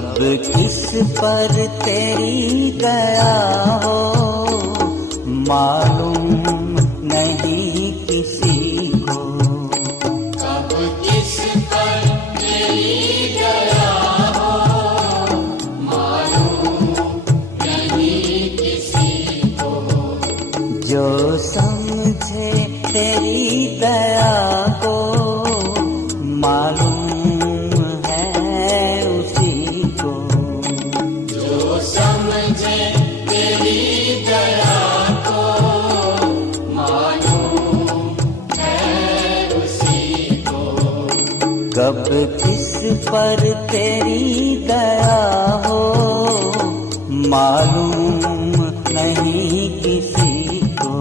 कब किस पर तेरी दया हो मालूम नहीं किसी को। कब किस पर तेरी दया हो मालूम नहीं किसी को। जो समझे तेरी दया को मालूम कब किस पर तेरी दया हो मालूम नहीं किसी को।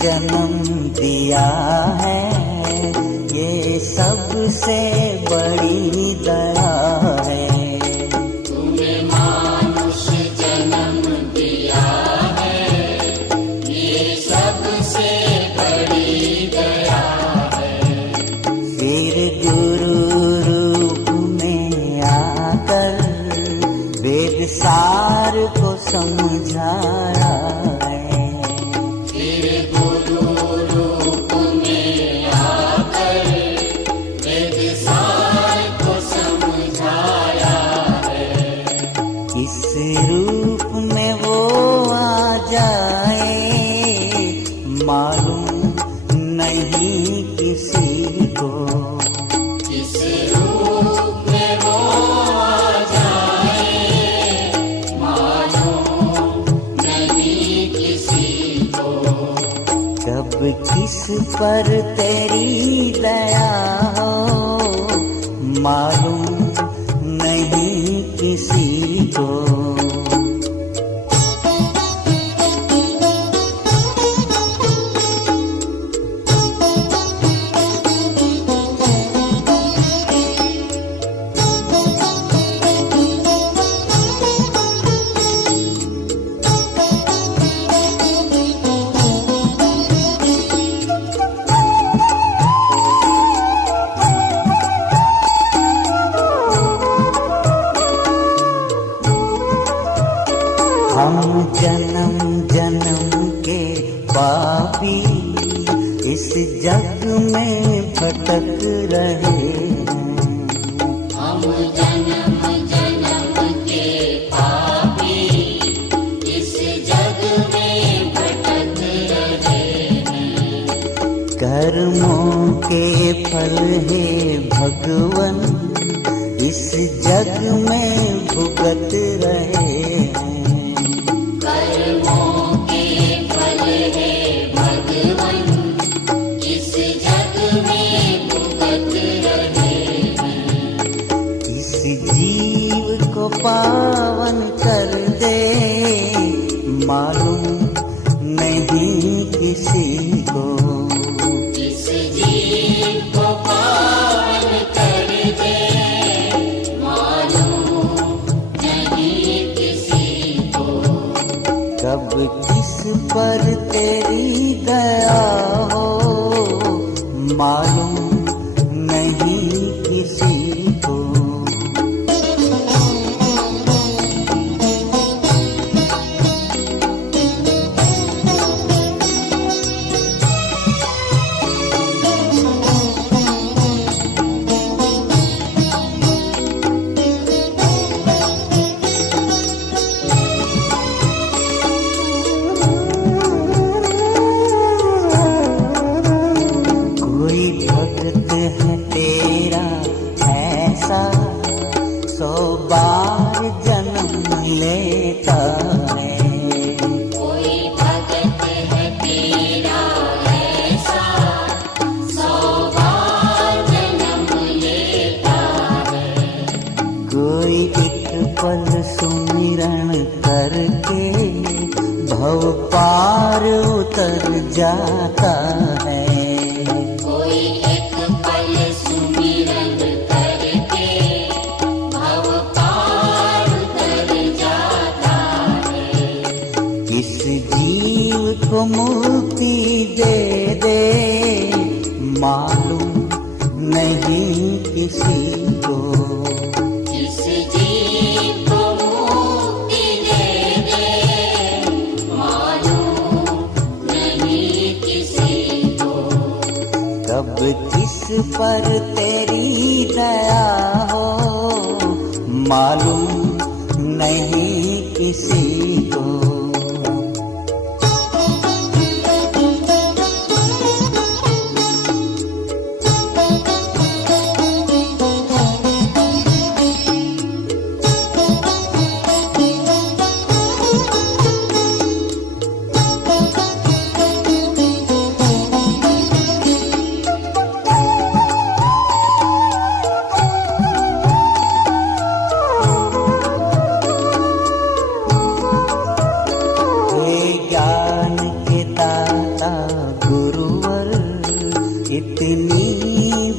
जन्म दिया है ये सबसे बड़ी दया है। तूने मानुष जन्म दिया है ये सबसे बड़ी दया है। फिर गुरु रूप में आकर वेद सार को समझाया है। इस रूप में वो आ जाए मालूम नहीं किसी को। इस रूप में वो आ जाए मालूम नहीं किसी को। कब किस पर तेरी दया हो मालूम नहीं किसी को। हम जन्म जन्म के पापी इस जग में भटक रहे हैं। हम जन्म जन्म के पापी इस जग में भटक रहे हैं। कर्मों के फल है भगवन इस जग में भुगत रहे हैं। जीव को पावन कर दे मालूम नहीं किसी को। इस जीव को पावन कर दे मालूम नहीं किसी को। कब किस पर तेरी दया हो मालूम नहीं किसी को। जाता है। कोई एक पल सुमिरन करके भव पार कर जाता है। इस जीव को मुक्ति दे दे, मालूम नहीं किसी को। जिस जीव को मुक्ति दे दे, मालूम नहीं किसी को। कब किस पर तेरी दया हो, मालूम नहीं किसी को। ज्ञान के दाता गुरुवर, इतनी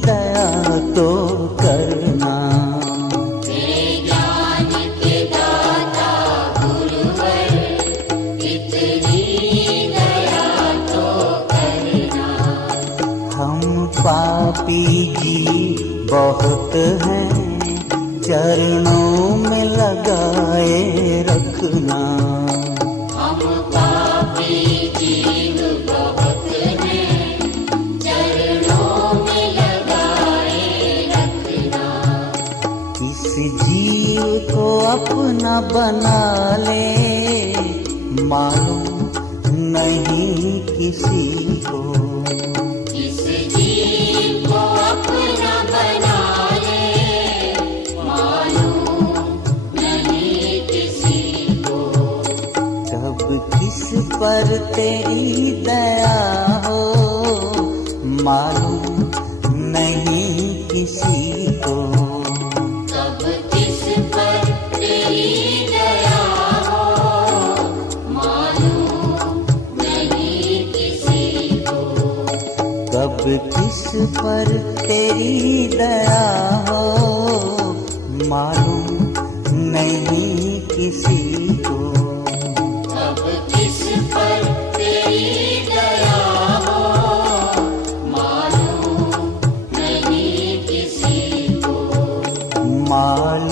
दया तो करना। ज्ञान के दाता गुरुवर, इतनी दया तो करना। हम पापी जी बहुत हैं, चरणों में लगाए रखना। हम पापी जीव बहुत हैं, चरणों में लगाए रखना। इस जीव को अपना बना ले, मालूम नहीं किसी को। इस जीव को अपना बना ले, मालूम नहीं किसी को। कब किस पर तेरी दया हो, मालूम नहीं किसी को। कब किस पर तेरी दया हो, मालूम नहीं किसी को। कब किस पर तेरी दया हो, मालूम नहीं किसी को। कब किस पर तेरी दया हो, मालूम नहीं किसी को। मालूम